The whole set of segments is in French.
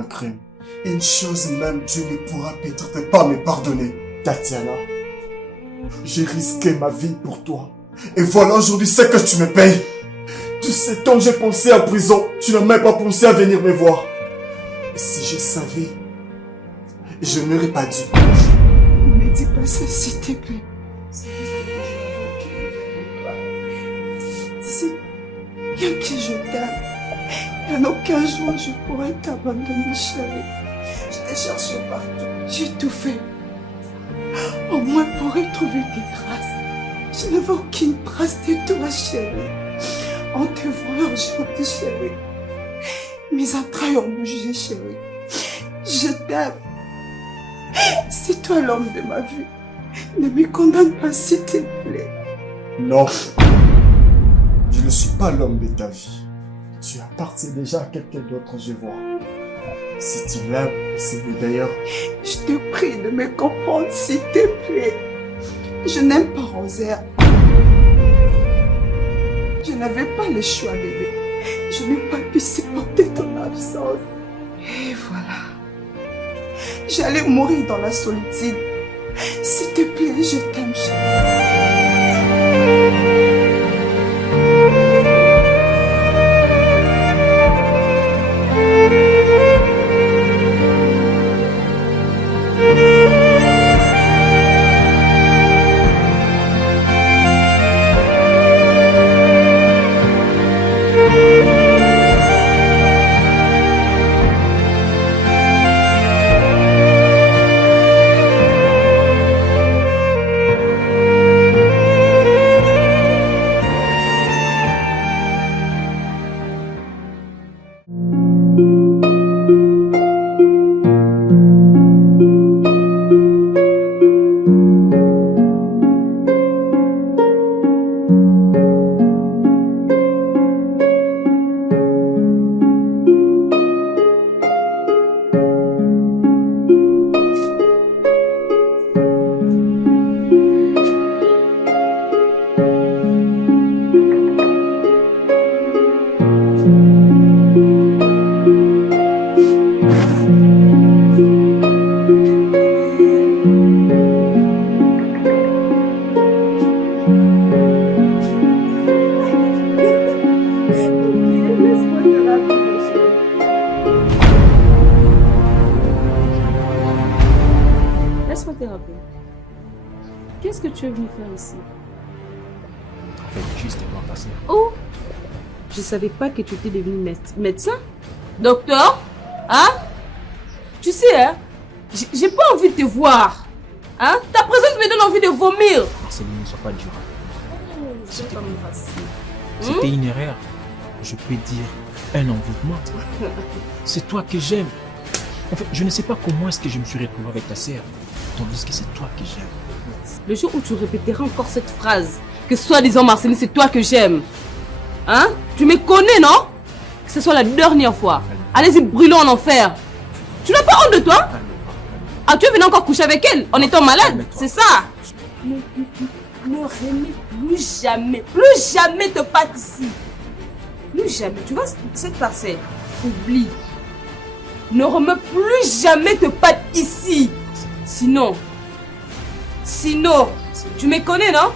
un crime. Une chose même, Dieu ne pourra peut-être pas me pardonner. Tatiana, j'ai risqué ma vie pour toi. Et voilà aujourd'hui ce que tu me payes. Tout ce temps j'ai pensé en prison, tu n'as même pas pensé à venir me voir. Et si je savais, je n'aurais pas dit. Ne me dis pas ça, s'il te plaît. Tu sais, bien que je t'aime, en aucun jour je pourrais t'abandonner, chérie. Je t'ai cherché partout, j'ai tout fait. Au moins pour retrouver tes traces. Je ne veux aucune trace de toi, chérie. En te voyant aujourd'hui, chérie, mes entrailles ont bougé, chérie. Je t'aime. C'est toi l'homme de ma vie. Ne me condamne pas, s'il te plaît. Non. Je ne suis pas l'homme de ta vie. Tu appartiens déjà à quelqu'un d'autre, je vois. Si tu l'aimes, c'est d'ailleurs. Je te prie de me comprendre, s'il te plaît. Je n'aime pas Rosaire. Je n'avais pas le choix, bébé. Je n'ai pas pu supporter ton absence. Et voilà. J'allais mourir dans la solitude. S'il te plaît, je t'aime, chérie. Laisse-moi te rappeler. Qu'est-ce que tu es venu faire ici? En fait, juste voir passer. Oh! Je savais pas que tu étais devenu médecin. Docteur? Hein? Tu sais, hein? J'ai pas envie de te voir. Hein? Ta présence me donne envie de vomir. Marceline, ne sois pas durable. C'est pas facile. C'était une erreur. Je peux dire un envoûtement. C'est toi que j'aime. En fait, je ne sais pas comment est-ce que je me suis retrouvé avec ta sœur, tandis que c'est toi que j'aime. Le jour où tu répéteras encore cette phrase, que soi-disant Marceline, c'est toi que j'aime. Hein? Tu me connais, non? Que ce soit la dernière fois. Allez-y, brûlons en enfer. Tu n'as pas honte de toi? Ah, tu es venu encore coucher avec elle en étant malade? C'est ça? Ne remets plus jamais te battre ici. Plus jamais. Tu vois cette parcelle? Oublie. Ne remets plus jamais te battre ici. Sinon, tu me connais, non?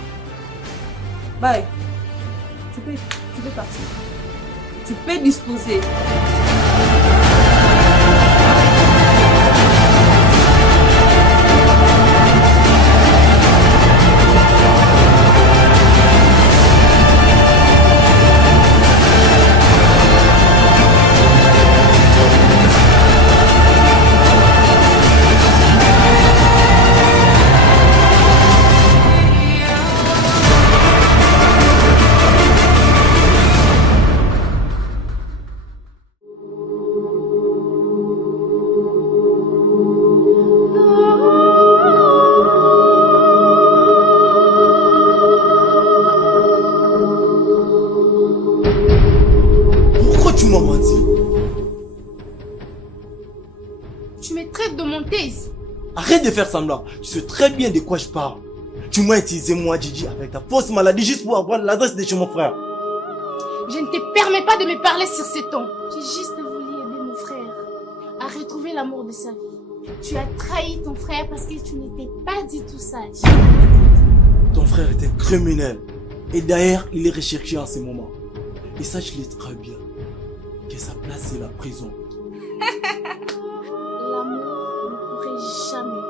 Bye. Tu peux partir. Tu peux disposer. Pourquoi tu m'as menti? Tu me traites de menteuse. Arrête de faire semblant. Tu sais très bien de quoi je parle. Tu m'as utilisé moi, Gigi, avec ta fausse maladie juste pour avoir l'adresse de chez mon frère. Je ne te permets pas de me parler sur ce ton. J'ai juste voulu aider mon frère. Arrête l'amour de sa vie. Tu as trahi ton frère parce que tu n'étais pas du tout sage. Ton frère était criminel. Et d'ailleurs, il est recherché en ce moment. Et sache-le très bien que sa place c'est la prison. L'amour ne pourrait jamais,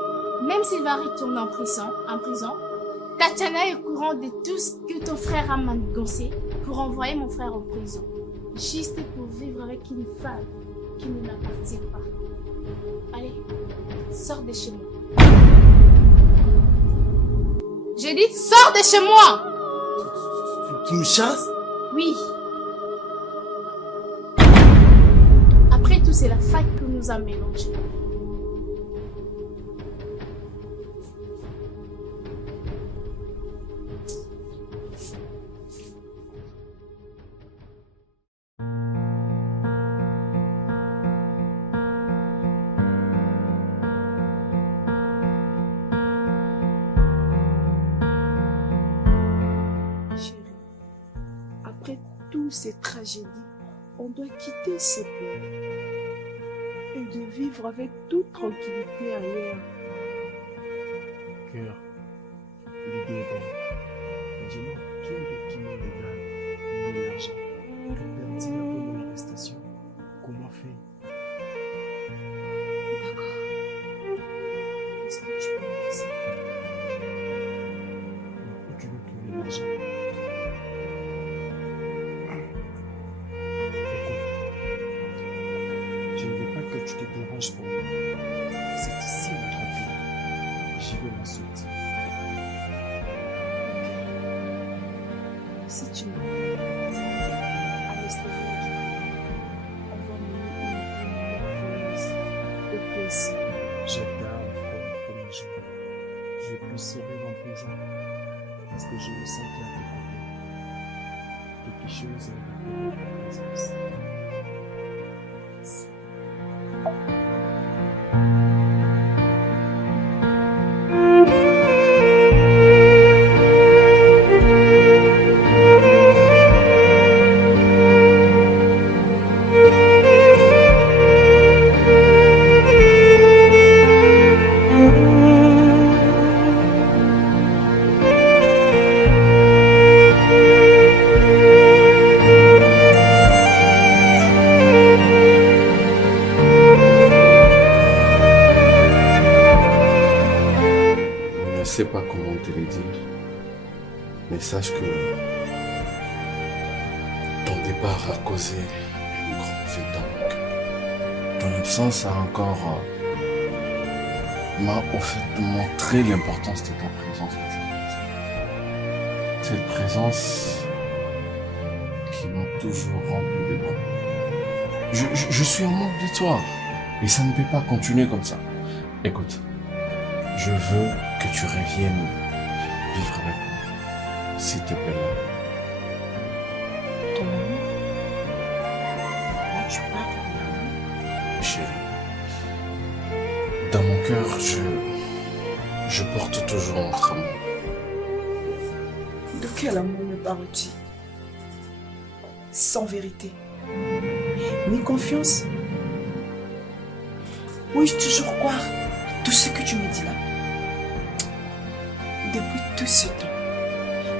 même s'il va retourner en prison, Tatiana est au courant de tout ce que ton frère a manigancé pour envoyer mon frère en prison. Juste pour vivre avec une femme qui ne l'appartient pas. Allez, sors de chez moi. J'ai dit, sors de chez moi! Tu me chasses? Oui. Après tout, c'est la fac que nous a mélangés. Après toutes ces tragédies, on doit quitter ces pays et de vivre avec toute tranquillité ailleurs. Cœur, l'idée est bonne. Mais dis-moi, quel document légal, ni l'argent, pour garantir un peu mon arrestation? Comment faire? D'accord. Est-ce que tu peux me laisser? Où tu veux trouver l'argent? Je ne veux pas que tu te déranges pour moi. C'est ici notre vie. J'y vais m'en sortir. Si tu m'as à l'extérieur, on va mener une vie merveilleuse au plaisir. Je garde pour le premier jour. Je puis servir en prison parce que je me sens bien découvert. Quelque chose est rappelé de la présence. Je sais pas comment te le dire, mais sache que ton départ a causé une grande vide dans mon cœur. Ton absence a encore m'a au fait montré l'importance de ta présence dans cette présence qui m'a toujours rempli de bonheur. Je suis en manque de toi et ça ne peut pas continuer comme ça. Écoute. Je veux que tu reviennes vivre avec moi. S'il te plaît. Ton amour? Là, tu parles de l'amour? Chérie, dans mon cœur, je porte toujours notre amour. De quel amour me parles-tu? Sans vérité, ni confiance? Puis-je toujours croire tout ce que tu me dis là? Depuis tout ce temps,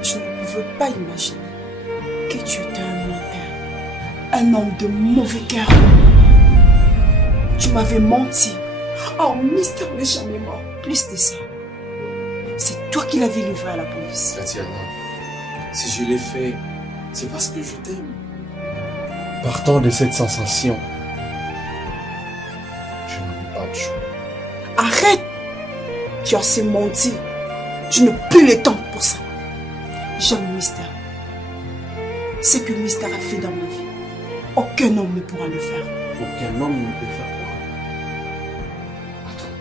je ne pouvais pas imaginer que tu étais un menteur, un homme de mauvais cœur. Tu m'avais menti. Oh, Mister n'est jamais mort. Plus de ça, c'est toi qui l'avais livré à la police. Tatiana, si je l'ai fait, c'est parce que je t'aime. Partant de cette sensation, je n'avais pas de choix. Arrête! Tu as assez menti. Je n'ai plus le temps pour ça. J'aime Mystère. Ce que Mystère a fait dans ma vie, aucun homme ne pourra le faire. Aucun homme ne peut faire quoi? Attends.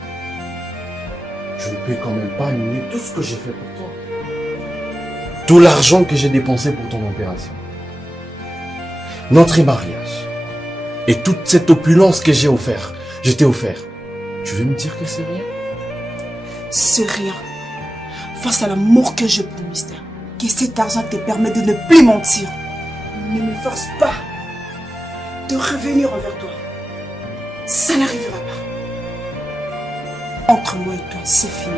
Je ne peux quand même pas nier tout ce que j'ai fait pour toi. Tout l'argent que j'ai dépensé pour ton opération. Notre mariage. Et toute cette opulence que je t'ai offert. Tu veux me dire que c'est rien? C'est rien. Face à l'amour que j'ai pour Mystère. Que cet argent te permet de ne plus mentir. Ne me force pas de revenir envers toi. Ça n'arrivera pas. Entre moi et toi, c'est fini.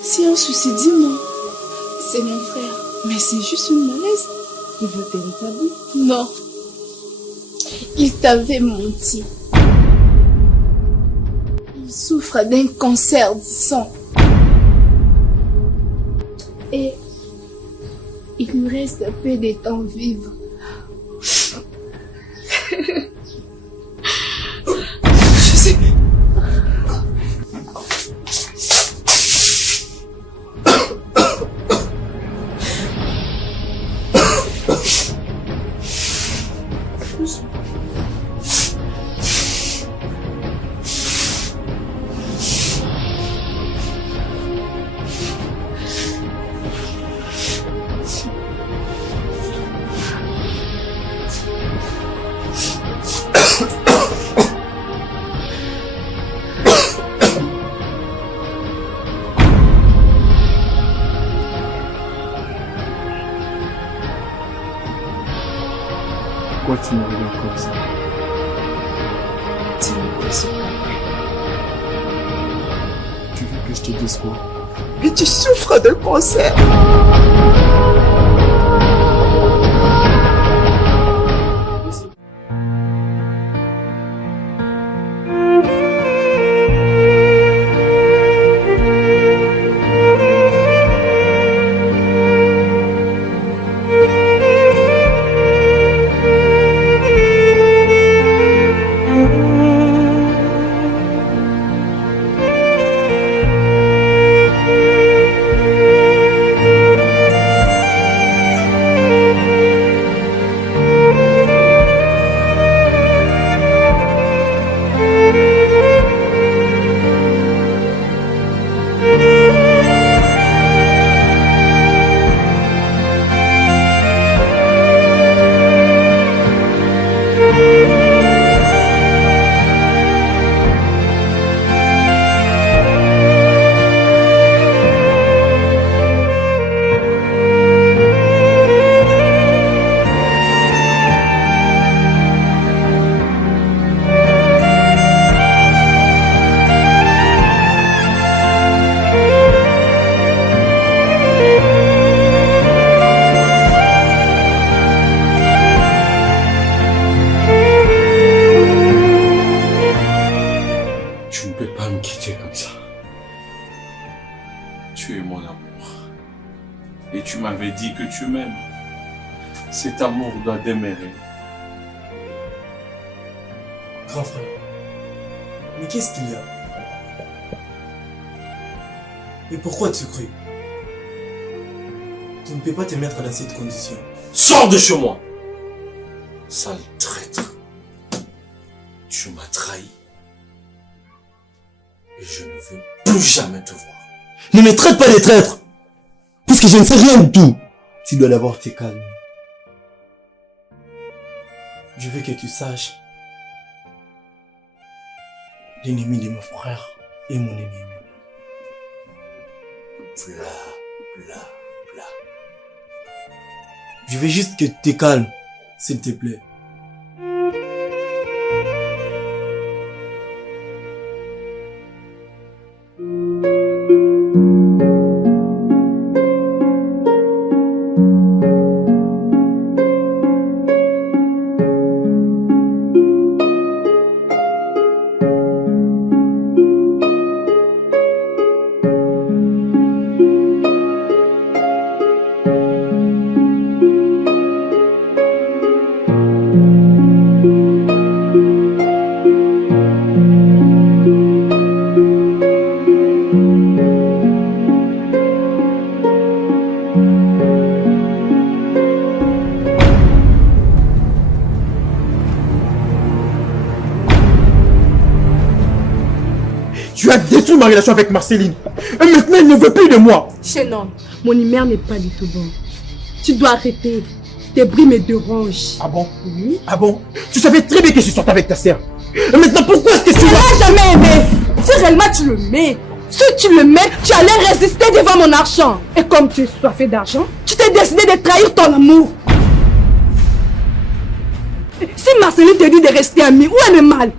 Si un souci, dis-moi. C'est mon frère. Mais c'est juste une malaise. Il veut te rétablir. Non. Il t'avait menti. Il souffre d'un cancer du sang. Et il lui reste un peu de temps vivre. Je sais. Pourquoi tu me regardes comme ça? Tu me déçois. Tu veux que je te dise quoi? Et tu souffres de cancer. Tu ne peux pas me quitter comme ça. Tu es mon amour. Et tu m'avais dit que tu m'aimes. Cet amour doit demeurer. Grand frère, mais qu'est-ce qu'il y a? Et pourquoi tu cru? Tu ne peux pas te mettre dans cette condition. Sors de chez moi! Sale traître. Tu m'as trahi. Et je ne veux plus jamais te voir. Ne me traite pas de traître! Puisque je ne sais rien du tout. Tu dois d'abord te calmer. Je veux que tu saches. L'ennemi de mon frère est mon ennemi. Bla. Je veux juste que tu te calmes, s'il te plaît. Tu as détruit ma relation avec Marceline. Et maintenant, elle ne veut plus de moi. Shannon, mon humeur n'est pas du tout bonne. Tu dois arrêter. Tes bris me dérangent. Ah bon? Oui. Ah bon? Tu savais très bien que je sortais avec ta sœur. Et maintenant, pourquoi est-ce que tu Tu l'as jamais aimé. Si réellement tu le mets, si tu le mets, tu allais résister devant mon argent. Et comme tu es soifé d'argent, tu t'es décidé de trahir ton amour. Si Marceline te dit de rester amie, où est le mal?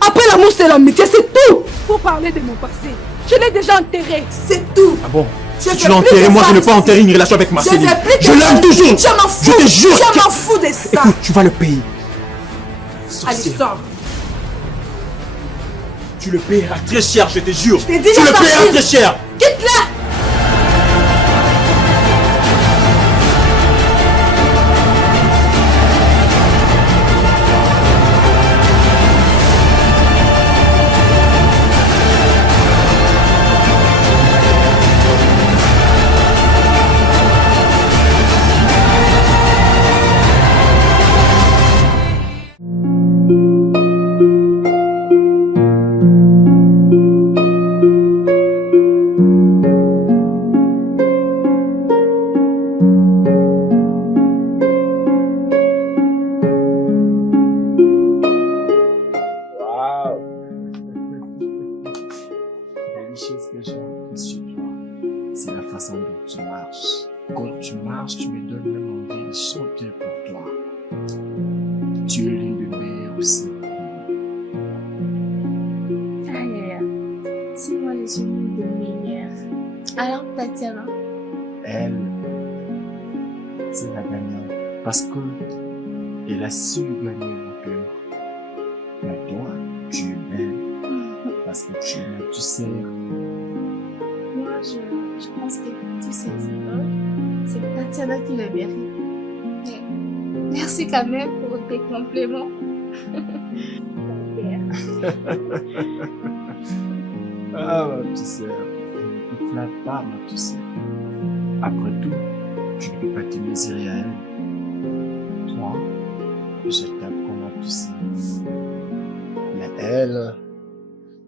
Après l'amour, c'est l'amitié, c'est tout. Pour parler de mon passé, je l'ai déjà enterré, c'est tout. Ah bon? Je Si tu fais l'as plus enterré, de moi ça je ne peux pas ici. enterrer une relation avec Marceline. Je l'aime toujours. Je m'en fous. Je te jure. Je m'en fous de ça. Écoute, tu vas le payer. Allez, Sorcière. sors. Tu le payeras très cher, je te jure. t'ai dit Tu de le payeras sortir. très cher. Quitte-la. chose que j'aime sur toi, c'est la façon dont tu marches. Quand tu marches, tu me donnes même envie de chanter pour toi. Tu es l'une des meilleures aussi. Si moi je suis une des meilleures. Alors Tatiana? Elle, c'est la gagnante. Parce que elle a su gagner mon cœur. Mais toi, tu es belle. Parce que tu es, tu sais. Moi, je pense que tous ces heureux, c'est Tatiana qui le mérite. Mais merci quand même pour tes compliments. Ah, ma petite sœur, ne te flatte pas, ma petite sœur. Après tout, tu ne peux pas te mesurer à elle. Toi, je t'aime comme ma petite sœur. Mais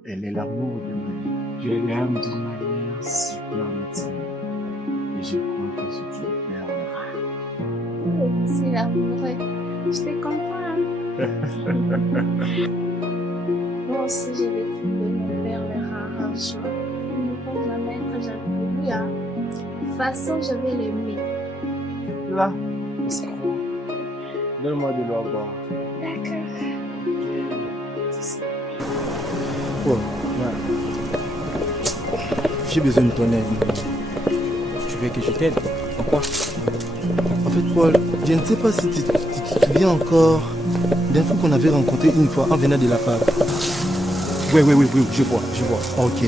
elle est l'amour de ma vie. Je l'aime d'une manière super intime. Et je crois que je te perds. C'est l'amoureux. Je te comprends. Moi aussi, je vais trouver mon père le rare argent. Il ne peut jamais être jaloux. Lui, hein. De toute façon, je vais l'aimer. Là, escroc. Donne-moi de l'eau à boire. D'accord. Oh, ouais. J'ai besoin de ton aide. Tu veux que je t'aide? En quoi? En fait, Paul, je ne sais pas si tu te souviens encore d'un fois qu'on avait rencontré une fois en venant de la fac. Oui, je vois. Ok.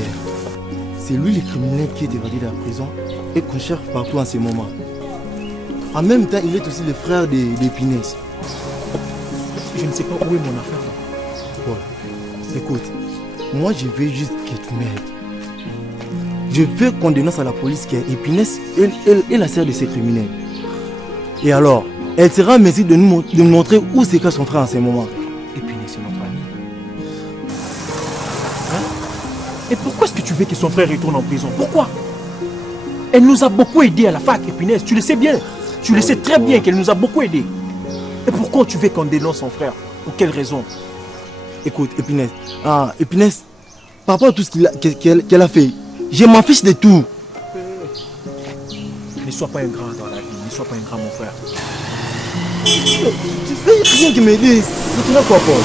C'est lui le criminel qui est évadé de la prison et qu'on cherche partout en ce moment. En même temps, il est aussi le frère d'Épinès. Je ne sais pas où est mon affaire. Paul, écoute, moi je veux juste que tu m'aides. Je veux qu'on dénonce à la police qu'Épinès est la sœur de ces criminels. Et alors, elle sera en mesure de nous montrer où se cache son frère en ce moment. Épinès, c'est notre ami. Hein? Et pourquoi est-ce que tu veux que son frère retourne en prison? Pourquoi? Elle nous a beaucoup aidé à la fac, Épinès. Tu le sais bien. Tu le sais très bien qu'elle nous a beaucoup aidé. Et pourquoi tu veux qu'on dénonce son frère? Pour quelle raison? Écoute, Épinès. Épinès, par rapport à tout ce qu'elle a fait, je m'en fiche de tout. Ne sois pas un grand dans la vie. Ne sois pas un grand, mon frère. Tu fais rien qui m'aider. C'est toi quoi, Paul?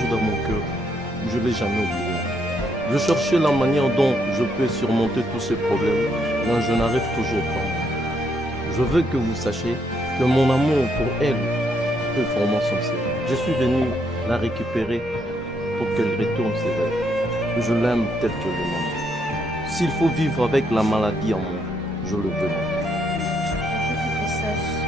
toujours dans mon cœur. Je ne l'ai jamais oublié. Je cherchais la manière dont je peux surmonter tous ces problèmes, mais je n'arrive toujours pas. Je veux que vous sachiez que mon amour pour elle est vraiment sincère. Je suis venu la récupérer pour qu'elle retourne ses rêves. Je l'aime tel que je l'aime. S'il faut vivre avec la maladie en moi, je le veux. Je veux que tu saches